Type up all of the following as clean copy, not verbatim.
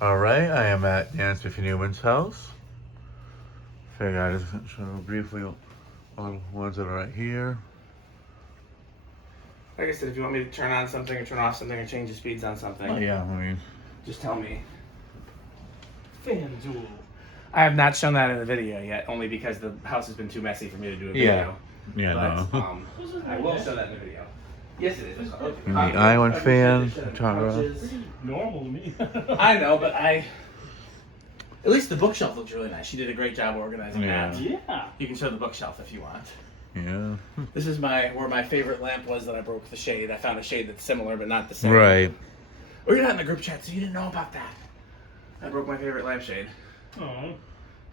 Alright, I am at Dan Spiffy Neuman's house. Figured I just show briefly all the ones that are right here. Like I said, if you want me to turn on something or turn off something or change the speeds on something, Oh yeah, I mean, just tell me. FanDuel. I have not shown that in the video yet, only because the house has been too messy for me to do a video. yeah, But no. I will show that in the video. Yes, it is. The island fan, Couches. Normal to me. I know, but at least the bookshelf looks really nice. She did a great job organizing that. Yeah. You can show the bookshelf if you want. Yeah. This is where my favorite lamp was that I broke the shade. I found a shade that's similar but not the same. Right. Oh, you're not in the group chat, so you didn't know about that. I broke my favorite lampshade. Oh.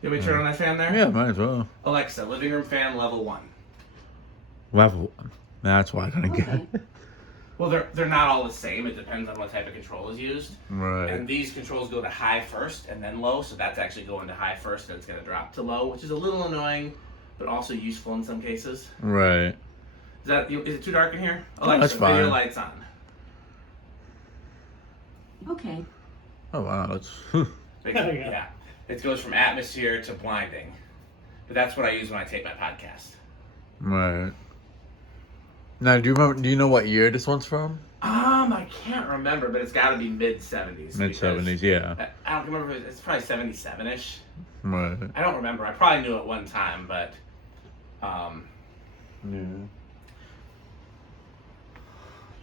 You want me to turn on that fan there? Yeah, might as well. Alexa, living room fan level 1. Level 1. That's why I gotta get it. Well, they're not all the same. It depends on what type of control is used. Right. And these controls go to high first and then low, so that's actually going to high first and it's going to drop to low, which is a little annoying, but also useful in some cases. Right. Is it too dark in here? Oh, that's fine. Video lights on. Okay. Oh wow, that's Yeah. It goes from atmosphere to blinding. But that's what I use when I tape my podcast. right. Now, do you know what year this one's from? I can't remember, but it's got to be mid-70s. Mid-70s, yeah. I don't remember. It's probably 77-ish. Right. I don't remember. I probably knew it one time, but Yeah.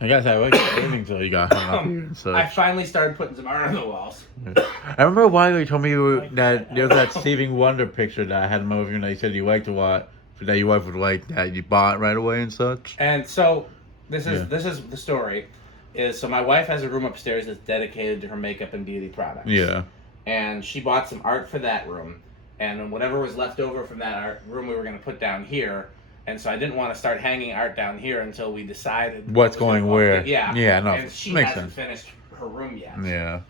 I guess I like everything until you got hung up here and such. I finally started putting some art on the walls. I remember a while ago you told me that there was that Stevie Wonder picture that I had him over and you said you liked to watch, that your wife would like, that you bought right away and such. And so this is Yeah. the story. So my wife has a room upstairs that's dedicated to her makeup and beauty products. Yeah. And she bought some art for that room, and then whatever was left over from that art room we were going to put down here. And so I didn't want to start hanging art down here until we decided What's what was going gonna go where. up. Yeah. Yeah, no, And she makes hasn't sense. finished her room yet. Yeah.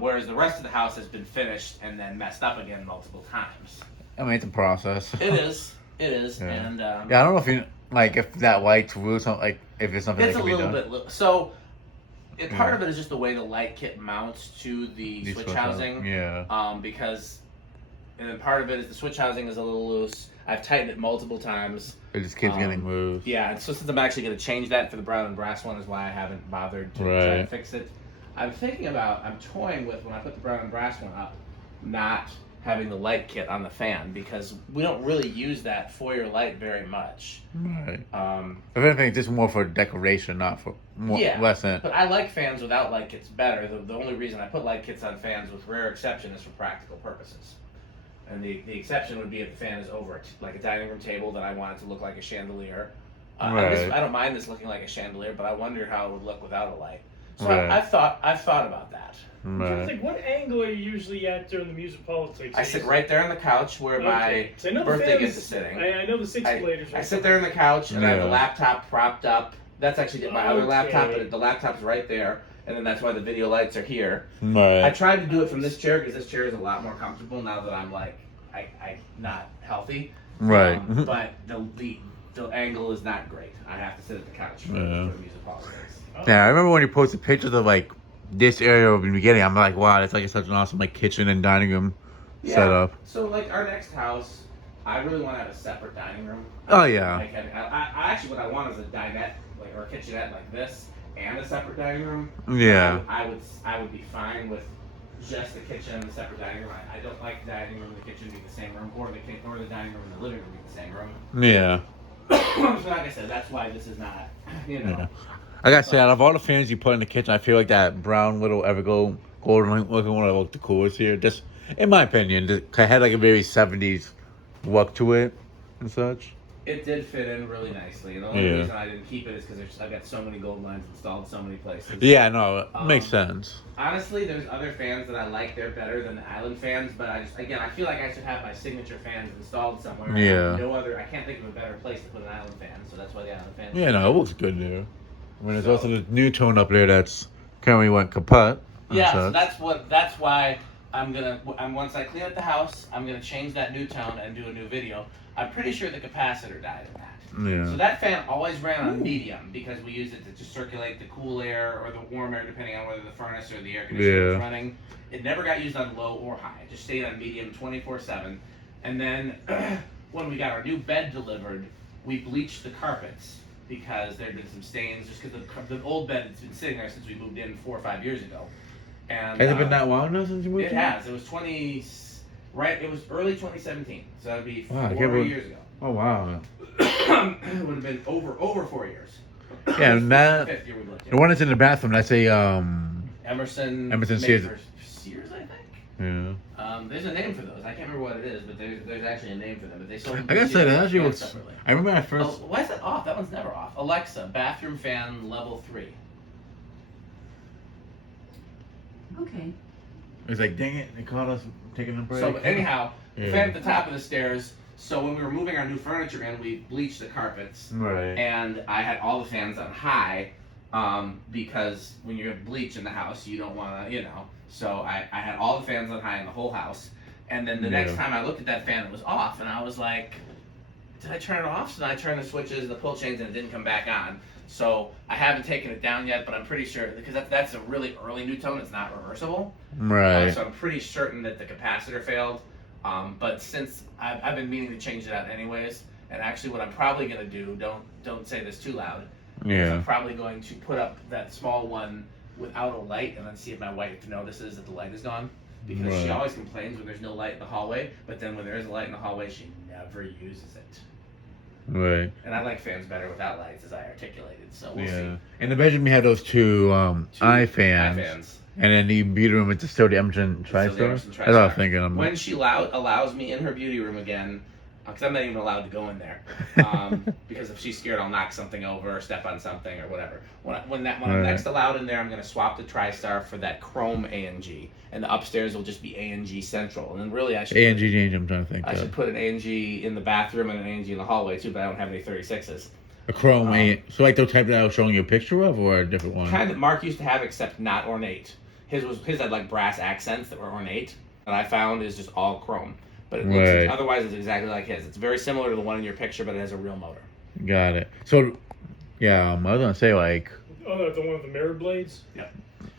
Whereas the rest of the house has been finished and then messed up again multiple times. I mean, it's a process. It is. It is. Yeah. And Yeah, I don't know if you, like, if that light's real, something, like, if it's something it's that a can be little done. bit. So part Yeah. of it is just the way the light kit mounts to the These switch switch housing. Yeah. Because, and then part of it is the switch housing is a little loose. I've tightened it multiple times. It just keeps getting moved. Yeah, and so since I'm actually going to change that for the brown and brass one is why I haven't bothered to try to Right. fix it. I'm toying with, when I put the brown and brass one up, not having the light kit on the fan because we don't really use that foyer light very much. Right. Um, If anything, just more for decoration, not for more, Yeah, less than. but I like fans without light kits better. The only reason I put light kits on fans, with rare exception, is for practical purposes. And the exception would be if the fan is over it, like a dining room table that I want it to look like a chandelier. Right. I don't mind this looking like a chandelier, but I wonder how it would look without a light. So Right. I've thought about that. I'm trying to Right. think, what angle are you usually at during the music politics? I sit right there on the couch where my So I know the birthday fans- gift is sitting. I know the six bladers. I sit there on the couch and I have the Yeah. laptop propped up. That's actually my other laptop, Okay. but the laptop's right there. And then that's why the video lights are here. I Right. tried to do it from this chair because this chair is a lot more comfortable now that I'm like, I not healthy. Right. But the angle is not great. I have to sit at the couch for Yeah. the music politics. Yeah, I remember when you posted pictures of, like, this area in the beginning. I'm like, wow, it's like such an awesome, like, kitchen and dining room setup. So like our next house, I really want to have a separate dining room. Oh, yeah. I actually what I want is a dinette, like, or a kitchenette like this, and a separate dining room. Yeah. I would be fine with just the kitchen and the separate dining room. I don't like the dining room and the kitchen being the same room, or the dining room and the living room being the same room. Yeah. So like I said, that's why this is not, Yeah. Like I said, out of all the fans you put in the kitchen, I feel like that brown little Everglow golden looking one looked the coolest here. Just, in my opinion, it had like a very 70s look to it and such. It did fit in really nicely. And the only Yeah. reason I didn't keep it is because I've got so many gold lines installed so many places. Yeah, no, it makes sense. Honestly, there's other fans that I like. They're better than the Island fans, but I feel like I should have my signature fans installed somewhere. Yeah. I can't think of a better place to put an Island fan, so that's why the Island fan. Yeah, no, it looks good there. I mean, there's also the new tone up there that's currently went kaput. and Yeah, so such. that's why once I clean up the house, I'm gonna change that new tone and do a new video. I'm pretty sure the capacitor died in that. Yeah. So that fan always ran on medium because we used it to just circulate the cool air or the warm air, depending on whether the furnace or the air conditioner was running. It never got used on low or high. It just stayed on medium 24/7. And then when we got our new bed delivered, we bleached the carpets because there had been some stains, just because the old bed has been sitting there since we moved in 4 or 5 years ago. And Has it been that long now since you moved it in? has. It was it was early 2017, so that would be Wow, 4 years ago. Oh wow. It would have been over 4 years. Yeah, and that Fifth year we lived the here. one that's in the bathroom. That's a Emerson Sears. Sears, I think. Yeah. There's a name for those. I can't remember what it is, but there's actually a name for them. But they sold them. I gotta say that actually looks. separately. I remember when I Oh, first. why is that off? That one's never off. Alexa, bathroom fan level 3. Okay. It was like, dang it, they caught us taking a break. So anyhow, Yeah. fan at the top of the stairs. So when we were moving our new furniture in, we bleached the carpets. Right. And I had all the fans on high, because when you have bleach in the house, you don't want to, So I had all the fans on high in the whole house. And then the next time I looked at that fan, it was off, and I was like, did I turn it off? So then I turned the switches, the pull chains, and it didn't come back on. So I haven't taken it down yet, but I'm pretty sure, because that's a really early new tone, it's not reversible. Right. So I'm pretty certain that the capacitor failed. But since I've been meaning to change it out anyways, and actually what I'm probably going to do, don't say this too loud, is Yeah. I'm probably going to put up that small one without a light and then see if my wife notices that the light is gone. Because she Right. always complains when there's no light in the hallway, but then when there is a light in the hallway, she never uses it. Right. And I like fans better without lights, as I articulated, so we'll Yeah. see. In the bedroom, you have those two eye fans. fans. And then the beauty room, it's still the Emerson Still the TriStar. Emerson That's what I was TriStar. thinking. When she allows me in her beauty room again, because I'm not even allowed to go in there, because if she's scared, I'll knock something over or step on something or whatever. When I'm next allowed in there, I'm going to swap the TriStar for that chrome A&G, and the upstairs will just be A&G Central. And then really, I should A&G change, I'm trying to think. I should put an A&G in the bathroom and an A&G in the hallway too, but I don't have any 36s. A chrome so like the type that I was showing you a picture of, or a different one? Kind that Mark used to have, except not ornate. His had like brass accents that were ornate, and I found is just all chrome. But it looks otherwise it's exactly like his. It's very similar to the one in your picture, but it has a real motor. Got it. So, yeah, I was gonna say like. Oh, the one with the mirror blades? Yep.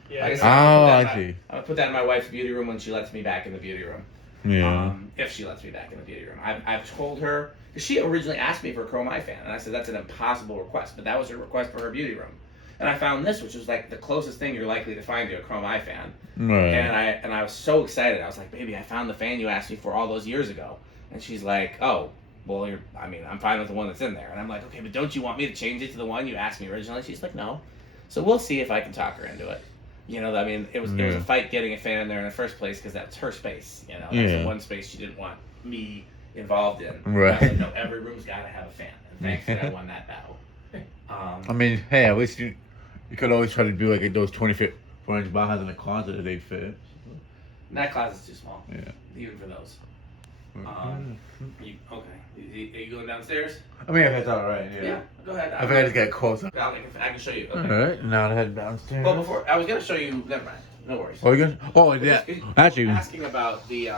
Yeah. I see. I'm gonna put that in my wife's beauty room when she lets me back in the beauty room. Yeah. If she lets me back in the beauty room, I've told her, because she originally asked me for a chrome eye fan, and I said that's an impossible request, but that was her request for her beauty room. And I found this, which was like the closest thing you're likely to find to a chrome eye fan. Right. And I was so excited. I was like, baby, I found the fan you asked me for all those years ago. And she's like, oh, well, I'm fine with the one that's in there. And I'm like, okay, but don't you want me to change it to the one you asked me originally? She's like, no. So we'll see if I can talk her into it. It was a fight getting a fan in there in the first place because that's her space. That's the one space she didn't want me involved in. Right. I said, no, every room's got to have a fan. And thankfully, I won that battle. I mean, hey, at least you could always try to do like those 24-inch Bajas in the closet if they fit. That closet's too small. Yeah. Even for those. Okay. Are you going downstairs? I mean, if it's all right. Yeah. Go ahead. I think I just got closer. I can show you. Okay. All right. Now to head downstairs. Well, before I was gonna show you. Never mind. No worries. Oh, you gonna? Oh, yeah. Actually, asking about the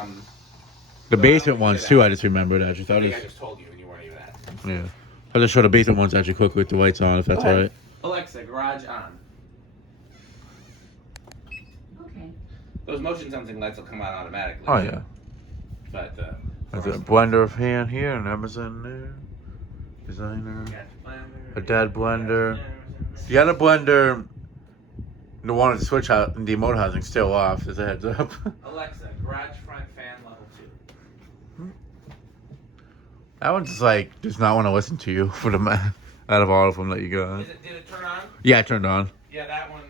basement ones too. I just remembered. I just I thought think it. I just told you and you weren't even asking. Yeah. I'll just show the basement ones actually quick with the lights on, if that's Go all ahead. right. Alexa, garage on. Okay. Those motion sensing lights will come on automatically. Oh yeah. But There's a blender fan here, an Emerson there, designer, a dad blender. The other blender, the one with the switch out and the motor housing still off. Just a heads up. Alexa, garage front fan level 2. That one's just like does not want to listen to you for the out of all of them that you got. Did it turn on? Yeah, I turned on. Yeah, that one.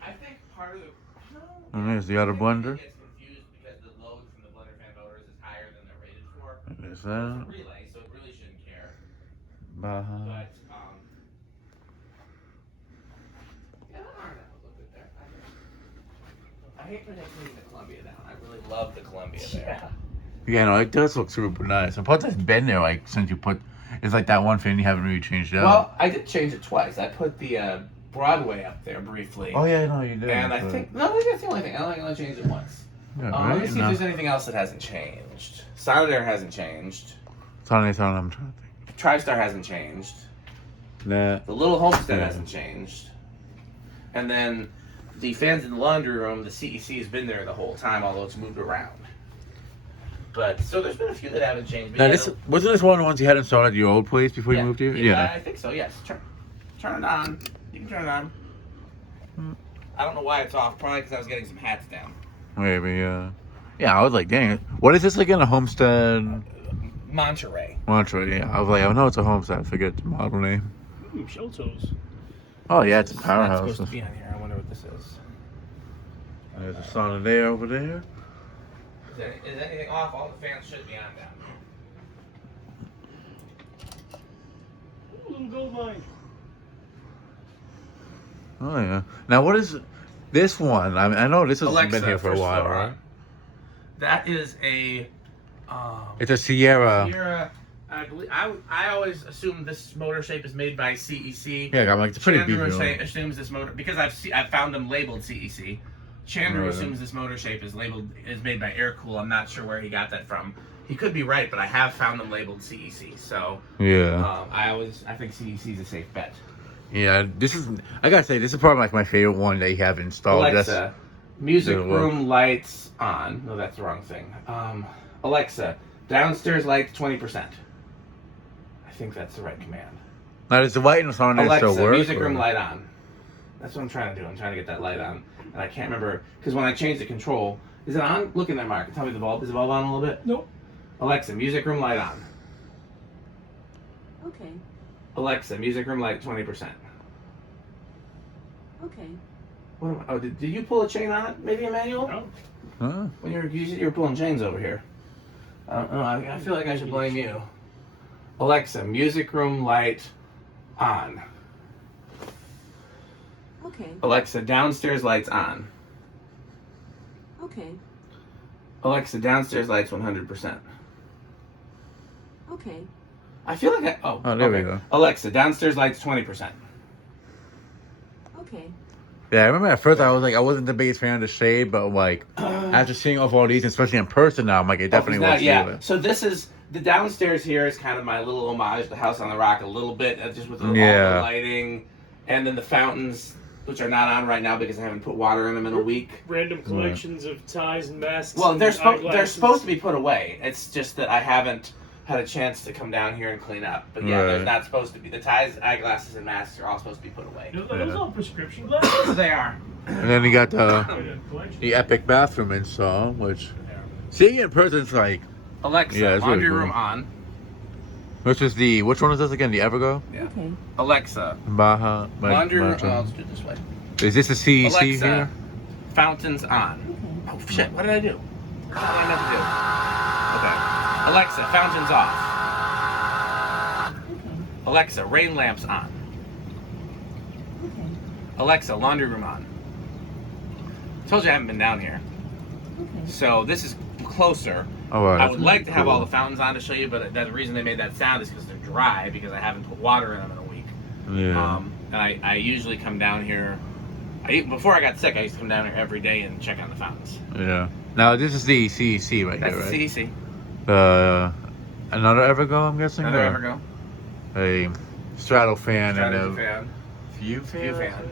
I think part of the. No. And there's the other blender. It gets confused because the load from the blender fan motors is higher than they're rated for. And there's It's that. a relay, so it really shouldn't care. Baja. But yeah, that arm that would look good there. I hate when they clean the Columbia down. I really love the Columbia there. Yeah, no, it does look super nice. And plus, it's been there like since you put. It's like that one fan you haven't really changed out. Well, I did change it twice. I put the Broadway up there briefly. Oh yeah, no, you did. And I think that's the only thing. I only changed it once. Yeah, Let right? me see if there's anything else that hasn't changed. Solid Air hasn't changed. It's on I'm trying to think. TriStar hasn't changed. Nah. The little homestead Yeah. hasn't changed. And then the fans in the laundry room, the CEC has been there the whole time, although it's moved around. But so there's been a few that haven't changed. But Now, yeah, this wasn't this one of the ones you had installed at your old place before you yeah, moved here? Yeah, I think so. Yes. Turn it on. You can turn it on. I don't know why it's off. Probably because I was getting some hats down. Maybe, yeah, I was like, dang it. What is this again? A homestead? Monterey. Monterey, yeah. I was like, I know it's a homestead. I forget the model name. Ooh, shell toes. Oh, yeah, it's a It's not powerhouse. supposed to be on here. I wonder what this is. There's a sauna there over there. Is anything off? All the fans should be on down Ooh, little gold line. Oh, yeah. Now, what is this one? I mean, I know this has Alexa, been here for a first while, floor. right? That is a. It's a Sierra. Sierra. I always assume this motor shape is made by CEC. Yeah, I'm like, it's pretty Chandler beefy. assumes this motor because I've found them labeled CEC. Chandler Right. assumes this motor shape is made by Aircool. I'm not sure where he got that from. He could be right, but I have found them labeled CEC. So Yeah. I think CEC is a safe bet. Yeah, I gotta say, this is probably like my favorite one that you have installed. Alexa, music Yeah, well- room lights on. No, that's the wrong thing. Alexa, downstairs lights 20%. I think that's the right command. Now, does the light in the sauna Alexa, still work? music or- room light on. That's what I'm trying to do. I'm trying to get that light on. And I can't remember, because when I changed the control, is it on? Look in there, Mark. Tell me the bulb. Is the bulb on a little bit? Nope. Alexa, music room light on. Okay. Alexa, music room light 20%. Okay. What am I, oh, did you pull a chain on it? Maybe, Emmanuel? No. Huh? When you were pulling chains over here. I don't know. I feel like I should blame you. Alexa, music room light on. Okay. Alexa, downstairs lights on. Okay. Alexa, downstairs lights 100%. Okay. I feel like Oh, there we go. Alexa, downstairs lights 20%. Okay. Yeah, I remember at first I was like, I wasn't the biggest fan of the shade, but like, after seeing off all these, especially in person now, I'm like, it definitely Oh, works. yeah. So this is the downstairs here is kind of my little homage to House on the Rock a little bit, just with all the lighting, and then the fountains, which are not on right now because I haven't put water in them in a week. Random collections of ties and masks. Well, and they're eyeglasses. supposed to be put away. It's just that I haven't had a chance to come down here and clean up. But yeah, Right. there's not supposed to be. The ties, eyeglasses, and masks are all supposed to be put away. Those are all prescription glasses. They are. And then you got Collection. the epic bathroom install, which seeing it in person, it's like, Alexa, Yeah, it's really laundry cool. room on. which one is this again? The Evergo? Yeah. Okay. Alexa, Baja? laundry room. Oh, let's do it this way. Is this the CEC Alexa, here? fountains on. Okay. Oh shit! What did I do? What did I meant to do? Okay. Alexa, fountains off. Okay. Alexa, rain lamps on. Okay. Alexa, laundry room on. Told you I haven't been down here, Okay. so this is closer. Oh, wow, I that's would like to have cool. all the fountains on to show you, but the reason they made that sound is because they're dry because I haven't put water in them in a week. Yeah. And I usually come down here. Before I got sick, I used to come down here every day and check on the fountains. Yeah. Now this is the CEC right That's here, the right? CEC. Another Evergo, I'm guessing. Another or Evergo. A straddle fan Strategy and a fan. view View fan. fan.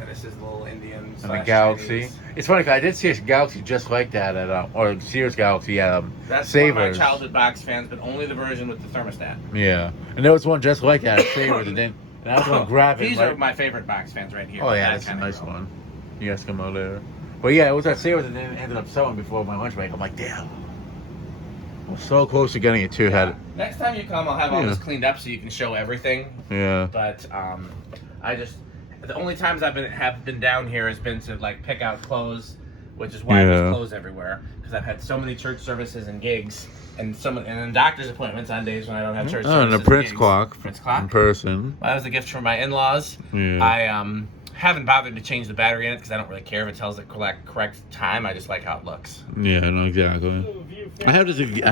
And this is little Indian. And the Galaxy. It's funny 'cause I did see a Galaxy just like that at or Sears Galaxy at That's Savers. one of my childhood box fans, but only the version with the thermostat. Yeah, and there was one just like that at Savers, and I was gonna grab it. These right- are my favorite box fans right here. Oh yeah, That that's a kind of nice girl. one. The Eskimo there. But yeah, it was at Savers, and then it ended up selling before my lunch break. I'm like, damn. I was so close to getting it too. Had Next time you come, I'll have all Yeah. this cleaned up so you can show everything. yeah. But I just the only times have been down here has been to like pick out clothes, which is why Yeah. there's clothes everywhere because I've had so many church services and gigs and then doctor's appointments on days when I don't have church Oh, services. and a Prince gigs. clock. Prince In clock. person. Well, that was a gift from my in-laws. Yeah. I haven't bothered to change the battery in it because I don't really care if it tells the correct time. I just like how it looks. Yeah, no, exactly. I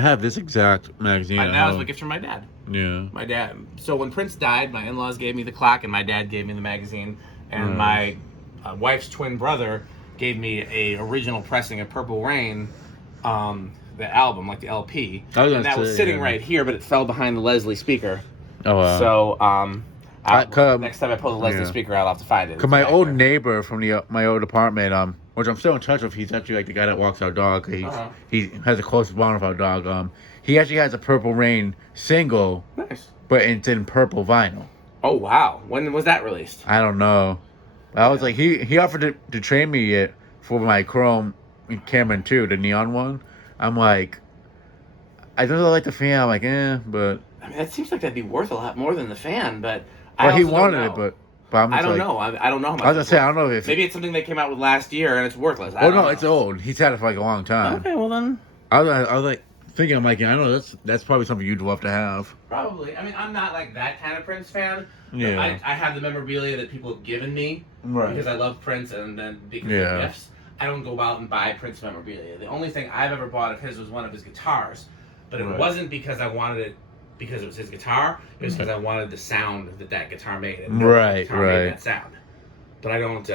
have this exact magazine. And at that was home. a gift from my dad. Yeah. My dad. So when Prince died, my in-laws gave me the clock, and my dad gave me the magazine, and my wife's twin brother gave me a original pressing of Purple Rain the album, like the LP, I was and gonna that was say, sitting yeah. right here, but it fell behind the Leslie speaker. Oh, wow. So next time I pull the Leslie yeah. speaker out, I'll have to find it. Cause It's my back old there. neighbor from my old apartment, which I'm still in touch with, he's actually like the guy that walks our dog. He has a close bond with our dog. He actually has a Purple Rain single, Nice. but it's in purple vinyl. Oh wow! When was that released? I don't know. I was like, he offered to trade me it for my Chrome Cameron 2, the neon one. I'm like, I don't really like the fan. I'm like, but. I mean, that seems like that'd be worth a lot more than the fan, but Well, he also don't wanted know. it, but I'm just I don't like, know. I don't know how much. I was gonna it's say, I worth. don't know if. Maybe it's something they came out with last year and it's worthless. I Oh don't no, know. it's old. He's had it for like a long time. Okay, well then. I was like thinking, I'm like, yeah, I know that's probably something you'd love to have. Probably. I mean, I'm not like that kind of Prince fan. Yeah. I have the memorabilia that people have given me because I love Prince and then because of gifts. I don't go out and buy Prince memorabilia. The only thing I've ever bought of his was one of his guitars, but it wasn't because I wanted it because it was his guitar. It was because I wanted the sound that guitar made. And Right, guitar right. made that sound. But I don't.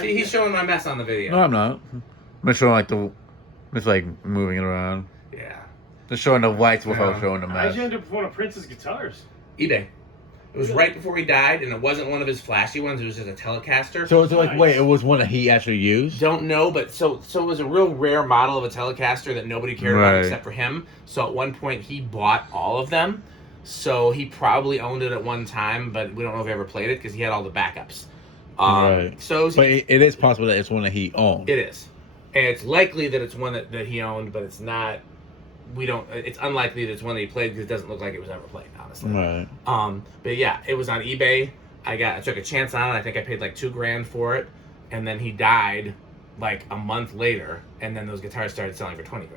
See, he's showing my mess on the video. No, I'm not. I'm just showing like just like moving it around. Yeah. Just showing the lights without showing the How'd mess. you end up with one of Prince's guitars? eBay. It was right before he died, and it wasn't one of his flashy ones. It was just a Telecaster. So it's like, Nice. wait, it was one that he actually used? Don't know, but so it was a real rare model of a Telecaster that nobody cared about Right. except for him. So at one point he bought all of them. So he probably owned it at one time, but we don't know if he ever played it because he had all the backups. Right. So But it is possible that it's one that he owned. it is, and it's likely that it's one that he owned, but it's not. We don't. It's unlikely that it's one that he played because it doesn't look like it was ever played, honestly. Right. But yeah, it was on eBay. I took a chance on it. I think I paid like $2,000 for it, and then he died like a month later, and then those guitars started selling for $20,000.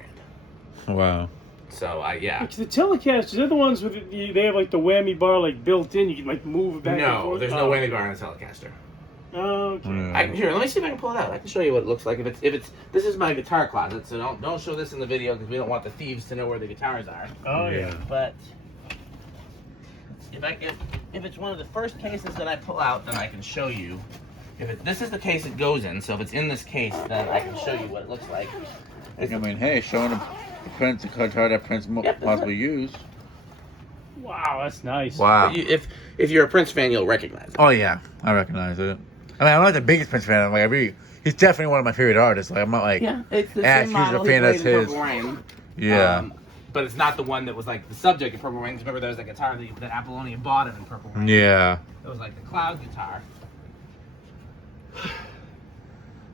Wow. So yeah. Like, the Telecasters, they're the ones with they have like the whammy bar like built in. You can like move it back and No, forth. there's no whammy bar on a Telecaster. Oh, okay. Yeah. Here, let me see if I can pull it out. I can show you what it looks like. If it's this is my guitar closet, so don't show this in the video because we don't want the thieves to know where the guitars are. Oh yeah. But if it's one of the first cases that I pull out, then I can show you. This is the case it goes in, so if it's in this case, then I can show you what it looks like. I mean, hey, showing the Prince, the guitar that Prince possibly used. Wow, that's nice. Wow. But if you're a Prince fan, you'll recognize it. Oh yeah, I recognize it. I mean, I'm not the biggest Prince fan. I'm like, he's definitely one of my favorite artists. Like, I'm not like, it's the as same huge a model fan he as played in his. Purple Rain. Yeah. But it's not the one that was like the subject of Purple Rain. 'Cause remember, there was a guitar that Apollonia bought him in Purple Rain. Yeah. It was like the cloud guitar.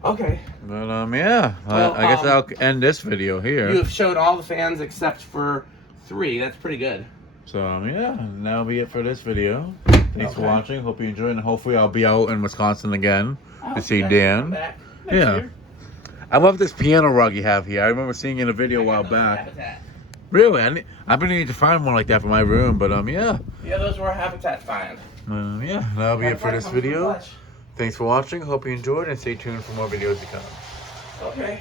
Okay. But yeah, Well, I guess I'll end this video here. You have showed all the fans except for 3. That's pretty good. So yeah, that'll be it for this video. Thanks for Okay. watching. Hope you enjoyed, and hopefully I'll be out in Wisconsin again to see Come Dan. back. Yeah. I love this piano rug you have here. I remember seeing it in a video a while back. Habitat. Really, I've been needing to find one like that for my room, but yeah. Yeah, those were Habitat find. Yeah, that'll be it for this video. Thanks for watching. Hope you enjoyed, and stay tuned for more videos to come. Okay.